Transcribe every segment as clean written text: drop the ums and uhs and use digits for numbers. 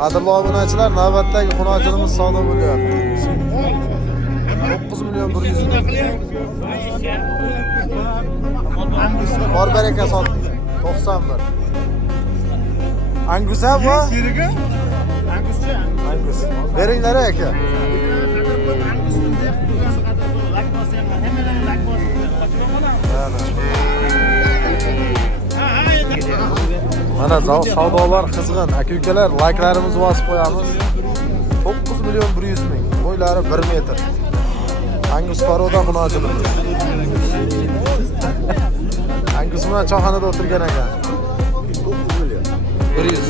Qadrli obunachilar, navbatdagi qo'noqchimiz savdo bo'lyapti. 9 million 100 ming. Bor baraka sot 91. Angus ha bu? Angus. Beringlar aka. Mana savdolar qizg'in. Aka-ukalar, layklarimizni bosib qo'yamiz. 9 million 100 ming. Bo'ylari 1 metr. Angus Paroda qo'noqchimiz. Angus bilan choxonada o'tirgan ekan. 9 million 100.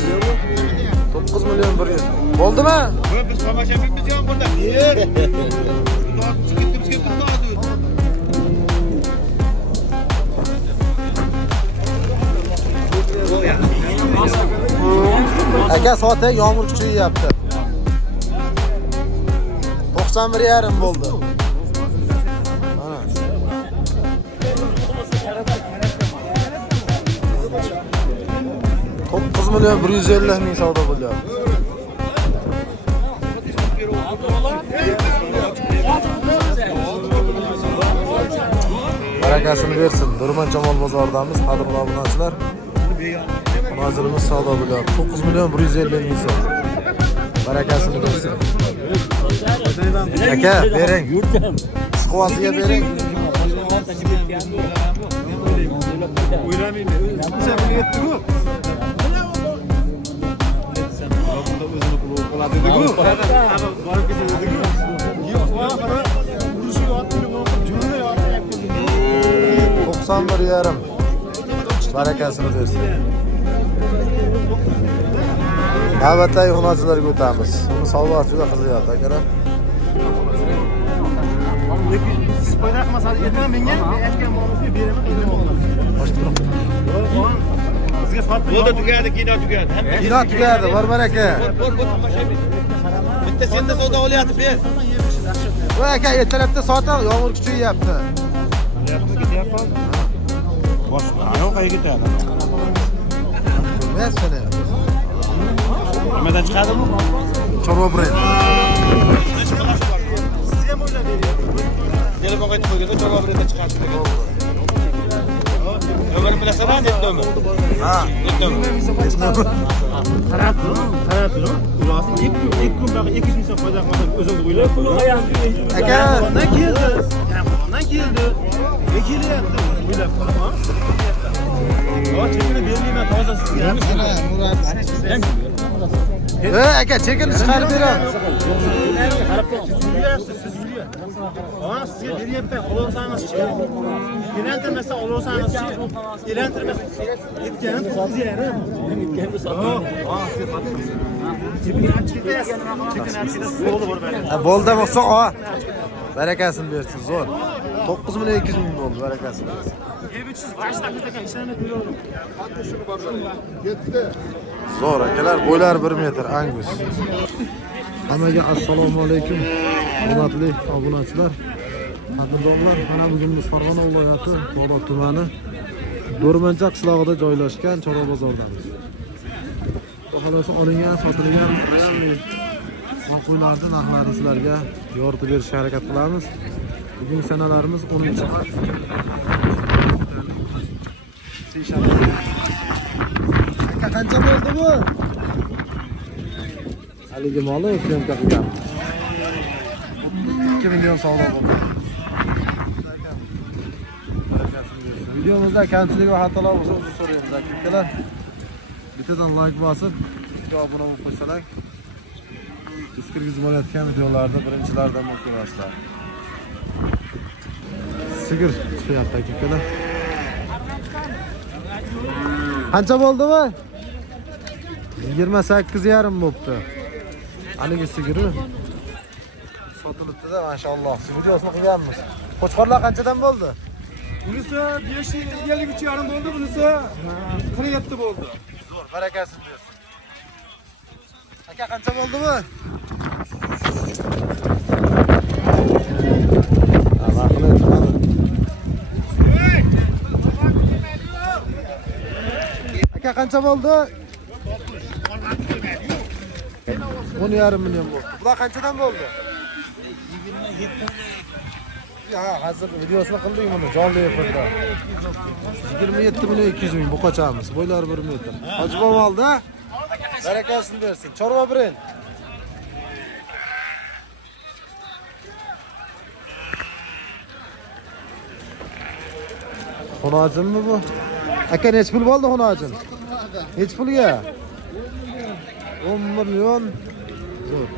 9 million 100. Bo'ldimi? Biz tomoshabinmiz yo'q burada. Aka soat yomg'ir kuchayyapti. 91,5 bo'ldi. Mana. $9 million 150 ming savdo bo'lyapti. Barakasini bersin. Durmanchomol bozoridamiz, qadrli obunachilar. Hozirimiz savdo bo'lyapti. 9 million 150 ming so'm. Barakasini bersin. Aka, bering. Quvvatiga bering. O'ylamayman. O'zimcha buni yetdi-ku. O'zini qiladi dedi-ku. Borib ketadi-ku. Yo'q, qara. Urushiga otib, jo'rida yo'q. 91,5. Barakasini bersin. Navbatdagi xunochilarga o'tamiz. Uni savdo juda qiziqyapti akalar. Siz foyda qilmasangiz aytmang menga, men aytgan molni beraman. Sizga sotdim. Bo'ldi, tugadi, kino tugadi. Kino tugadi, bor baraka. Bor, tomoshabin. Bitta senda savdo olyapti, ber. Voy aka, ertalabda soat yomg'ir kuchayyapti. Ketyapman. Boshqa yo'q, qayerga ketadi? Mesfene. Nimadan chiqadimi? Chorva brend. Sizga ham o'ylab beryapman. Telefon qaytib qo'yganda chorva brenddan chiqarib degan. Nomerini bilasan-a, netnomi? Ha. Netnomi. Qarab tur. Ulosi 2 kun baqa 200 ming so'm foyda qilmasam o'zimni o'ylab qo'yaman. Aka, Ondan keldi. Ondan keldi. Ne kelyapti? O'ylab qolaman. Chekini bermayman, toza sizga. aka, chekini chiqarib beramiz. Siz sizga beryapman, olasangiz-chi. Elantirmasa olasangiz-chi. Elantirmasa yetgan sizga yana. Yetganni sotdim. Siz sotdingiz. Bo'ldi bo'lsa, barakasini bersin, zo'r. 9 million 200 ming bo'ldi, barakasini bersin. Zo'r akalar, bo'ylari 1 metr Angus. Hammaga assalomu alaykum. Hurmatli obunachilar, qadrdonlar, mana bugun biz Farg'ona viloyati Bog'ot tumani Do'rmancha qishlog'ida joylashgan chorva bozoridamiz. Xohlasa olingan, sotilgan realniy qo'ylarning narxlarini sizlarga yoritib berishga harakat qilamiz. Bugun sanalarimiz 10-mart. Aka qancha bo'ldi bu? Haligi moli syomka qilgan. 2 million savdo bo'ldi. Videomizda kamchilik va xatolar bo'lsa o'zi so'raymiz akalar. Bittadan like bosib, videoga obuna bo'lib qo'ysalar, biz kirgizib olayotgan videolarda birinchilardan bo'lib ko'rasizlar. Sigir chiqyapti akalar. Qancha bo'ldi bu? 28,5 bo'libdi. Haligi sigiri sotilibdi-da, maşalloh. Videosini qilganmiz. Qo'chqorlar qanchadan bo'ldi? Bunisi 553,5 bo'ldi, bunisi 47 bo'ldi. Zo'r, barakasini bersin. Aka qancha bo'ldi bu? Aka qancha bo'ldi? 10,5 milyon bo'ldi. Bular qanchadan bo'ldi? 27. Ya, hozir videosini qildik buni jonli efirda. 27 milyon 200 ming bu qochamiz. Bo'ylari 1 metr. Hoji bobolda barakasini bersin. Chorva birin. Xonajinmi bu? Aka nech pul bo'ldi xonajin? Nech pulga? 10 milyon. Zo'r.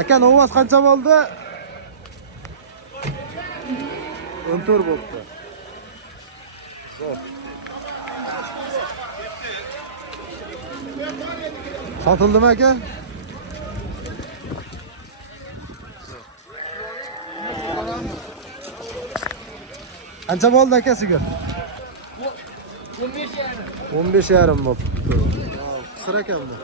Aka novas qancha bo'ldi? 14 bo'ldi. Zo'r. Sotildimi aka? Qancha bo'ldi aka sigir? 15,5 bo'ldi. Qisir ekan bu.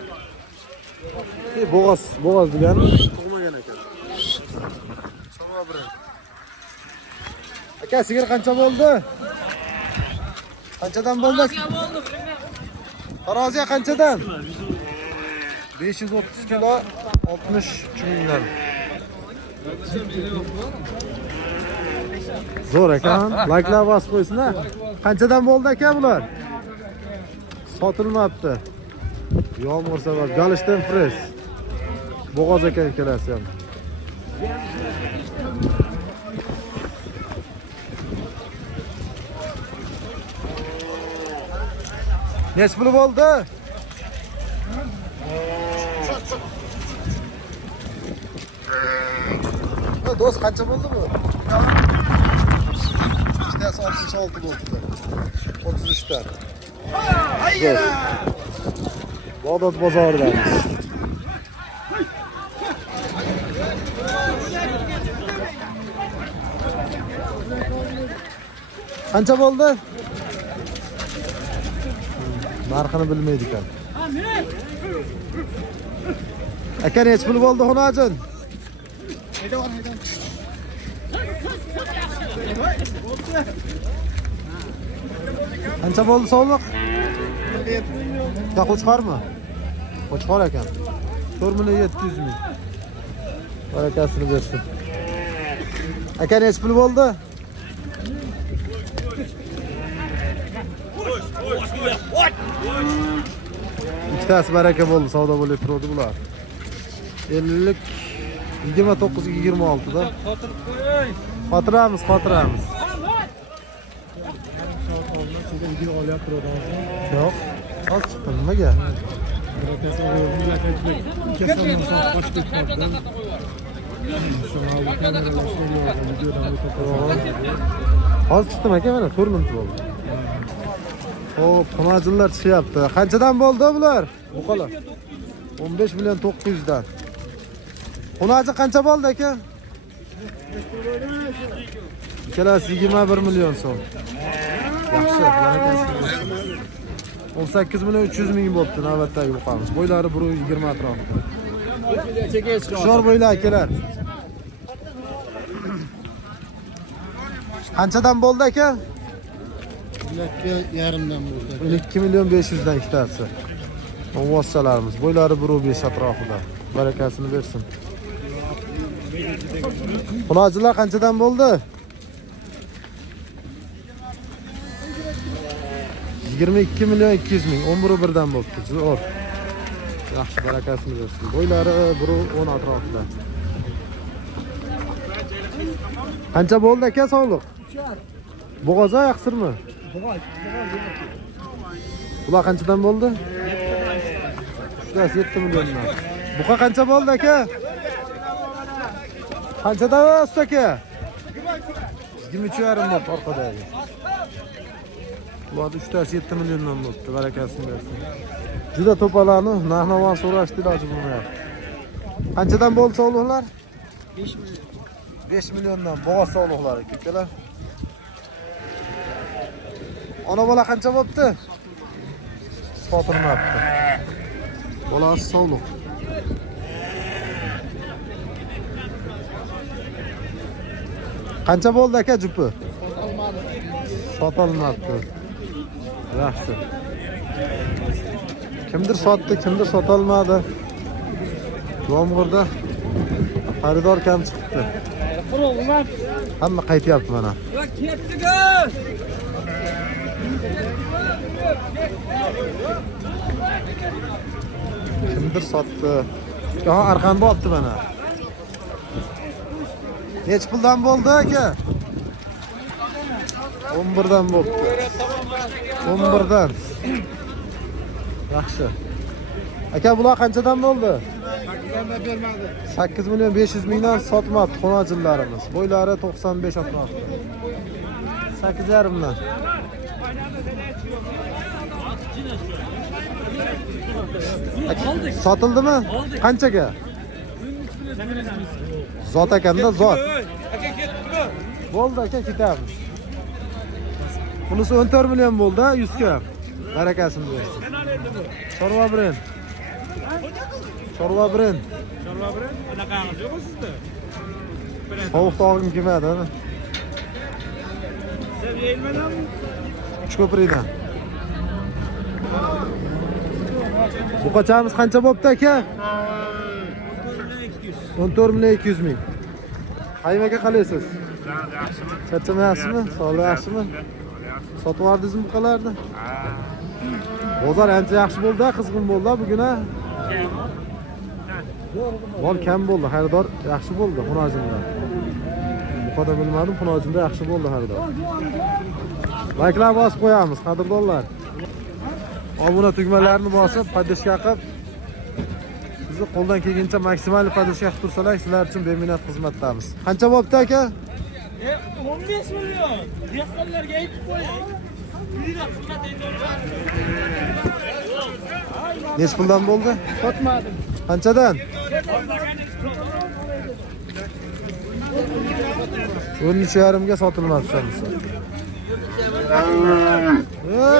Bo'g'oz degani tug'magan ekan. Chorva bilan. Aka sigir qancha bo'ldi? Qanchadan bo'ldi? Taroziga qanchadan? 530 kilo 63 mingdan. Zo'r ekan. Like'lar bosib qo'ysin-a. Qanchadan bo'ldi aka bular? Sotilmabdi. Yomg'ir sabab Galishdan fresh. Bo'g'oz ekan kelasi ham. Nech pul bo'ldi? Do'st qancha bo'ldi bu? Ikkitasi 66 bo'ldi. 33 ta. Bag'dod bozoridamiz. Qancha bo'ldi? Narxini bilmaydi ekan. Aka nech pul bo'ldi xonajin? Qancha bo'ldi so'liq? Ya qo'chqormi? Qo'chqor ekan. 4 million 700 ming. Barakasini bersin. Aka nech pul bo'ldi? İkkitasi baraka bo'ldi, savdo bo'lib turdi bular. 50lik 29 26 da. Xotiramiz. Yo'q. Az chiqdi nimaga? Az chiqdi aka mana ko'rinib turibdi. Hop, xonajinlar chiqyapti. Qanchadan bo'ldi bular? Buqalar. 15 million 900 dan. Xonajin qancha bo'ldi aka? Kelasi 21 million so'm. Yaxshi, barakasi. 18 million 300 ming bo'libdi navbatdagi buqamiz. Bo'ylari 120 atrofida. Shor bo'ylar akalar. Qanchadan bo'ldi aka? 2,5 bo'ldi. 2 million 500 dan ikkitasi. Ovvoschalarimiz bo'ylari 1.5 atrofida. Barakasini bersin. Xunojilar qanchadan bo'ldi? 22 million 200 ming, 11 dan bo'libdi. Zo'r. Yaxshi, barakasini bersin. Bo'ylari 1.10 atrofida. Qancha bo'ldi aka sog'liq? Bo'g'oz yaxsirmi? Bular qanchadan bo'ldi? 7 milliondan. Buqa qancha bo'ldi aka? Qanchadan usta aka? 23,5 bo'ldi orqadagi. Bular 7 milliondan bo'ldi. Barakasini bersin. Juda to'palarni narx-navon so'rashdi iloji bo'lmayapti. Qanchadan bo'ldi sog'liqlar? 5 million. 5 milliondan bo'g'oz sog'liqlari akalar. Ona bola qancha bo'pti? Sotilmabdi. Bolasi sog'liq. Qancha bo'ldi aka jupi? Sotilmabdi. Yaxshi. Kimdir sotdi, kimdir sotolmadi. Yomg'irda xaridor kam chiqdi. Hamma qaytyapti mana. Kimdir sotdi. Aha, arqon bo'pti mana. Nech puldan bo'ldi aka? 11dan bo'pti. 11dan. Yaxshi. Aka, bular qanchadan bo'ldi? 8 million 500 mingdan sotmadi xonajillarimiz. Bo'ylari 95 atrofida. 8,5 dan. Sotildimi? Qanchaga? Zot ekanda, zot. Aka ketdimi? Bo'ldi aka, ketamiz. Bunisi 14 million bo'ldi, 100 ga. Barakasini bersin. Chorva brend. Chorva brend. Chorva bilan anaqangiz yo'qmi sizda? Sovuq tog'im kelmadi, ana. Siz yeyilmadanmi? Uchko'prikdan. Bu qochamiz qancha bo'pti aka? 14 million 200 ming. Qaymaga qalaysiz? Charchamayapsizmi? Sog'liq yaxshimi? Sotib yubordingizmi buqalarni? Bozor ancha yaxshi bo'ldi, qizg'in bo'ldi bugun ha. Mol kam bo'ldi, xaridor yaxshi bo'ldi xonajinda. Buqada bilmadim, xonajinda yaxshi bo'ldi xaridor. Layklar bosib qo'yamiz, qadrdonlar. Obuna tugmalarini bosib, podpishka qilib, bizni qo'ldan kelgancha maksimal podpishka qilib tursalar, sizlar uchun beminat xizmatdamiz. Qancha bo'pti aka? 15 million. Dehqonlarga aytib qo'ying. Nech puldan bo'ldi? Sotmadim. Qanchadan? 13,5 ga sotilmadi shunisi.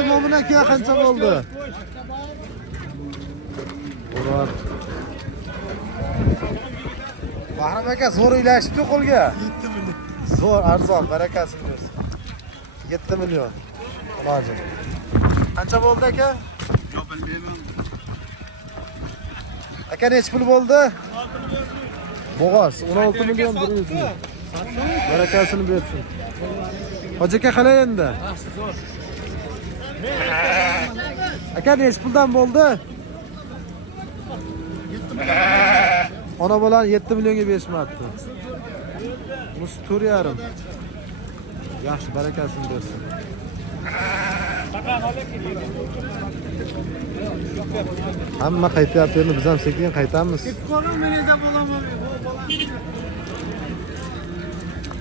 Mo'min aka qancha bo'ldi? Ular. Bahram aka zo'r uylashibdi qo'lga. 7 million. Zo'r arzon, barakasi bersin. 7 million. Hozir. Qancha bo'ldi aka? Yo, bilmayman. Aka nech pul bo'ldi? Bo'g'oz 16 million 100 ming. Barakasini bersin. Hoji aka qalay endi? Yaxshi, zo'r. Aka nech puldan bo'ldi? Ona bola 7 millionga berishmabdi. Bunisi 4,5. Yaxshi, barakasini bersin. Hamma qaytyapti, endi biz ham sekin qaytamiz.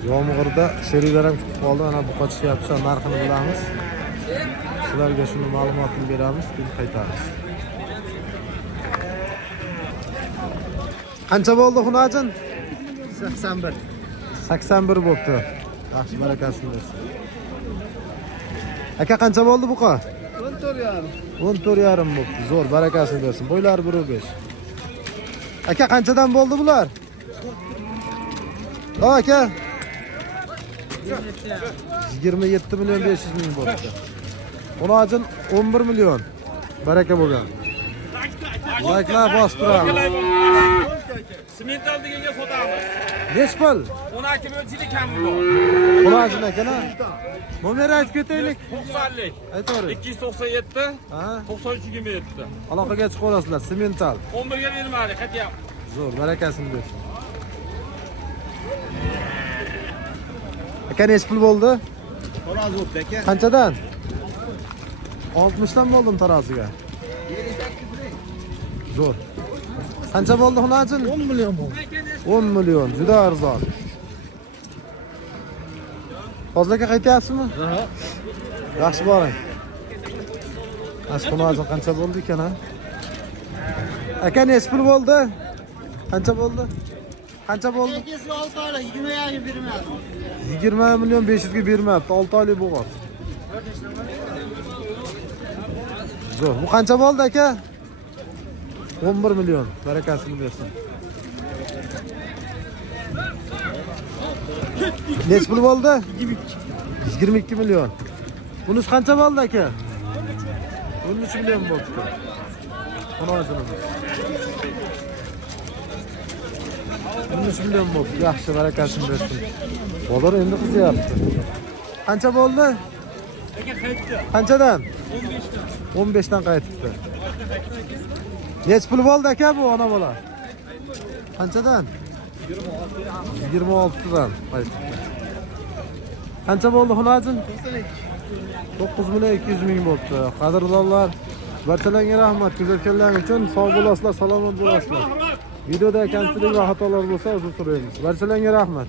Yomg'irda sheriklar ham chiqib qoldi, ana bu qochishyapti, narxini bilamiz. Sizlarga shuni ma'lumotini beramiz, keyin qaytamiz. Qancha bo'ldi xunajin? 81. 81 bo'pti. Yaxshi, barakasini bersin. Aka qancha bo'ldi buqa? 14,5. 14,5 bo'pti. Zo'r, barakasini bersin. Bo'ylari 1,5. Aka qanchadan bo'ldi bular? O aka. 27 million 500 ming bo'pti. Xonajin 11 million. Baraka bo'lgan. Layklar bosib turamiz. Simental deganga sotamiz. Nech pul? 12 million kam bor. Xonajin akana. Nomer aytib ketaylik. 90lik. Aytavering. 297 Ha? 9327. Aloqaga chiqib olasizlar, Simental. 11 ga bermadi, qaytyapti. Zo'r, barakasini bersin. Aka nech pul bo'ldi? Tarozi bo'pti aka. Qanchadan? 60 dan bo'ldim taroziga. Zo'r. Qancha bo'ldi xonajin? 10 million bo'ldi. 10 million, juda arzon. Hozirga qaytyapsizmi? Ha. Yaxshi boring. Xonajin qancha bo'ldi ekan ha? Aka nech pul bo'ldi? Qancha bo'ldi? Qancha bo'ldi? 6 oylik 20 ga bermadi. 20 million 500 ga bermabdi, 6 oylik bo'g'oz. Zo'r. Bu qancha bo'ldi aka? 11 million. Barakasini bersin. Nech pul bo'ldi? 22 million. Bunisi qancha bo'ldi aka? 13 million bo'ldi. Xonajinimiz. Buni shundan bo'ldi. Yaxshi, barakasini bersin. Bozor endi qizyapti. Qancha bo'ldi? Qanchadan? 15dan qaytibdi. Nech pul bo'ldi aka bu ona bola? Qanchadan? 26dan qaytibdi. Qancha bo'ldi xonajin? 9.200.000 bo'ldi. Qadrdonlar, barchalarga rahmat. Kuzatganlaringiz uchun sog' bo'lasizlar, salomat bo'lasizlar. Videoda kamchilik va xatolar bo'lsa uzr so'raymiz. Barchalarga rahmat.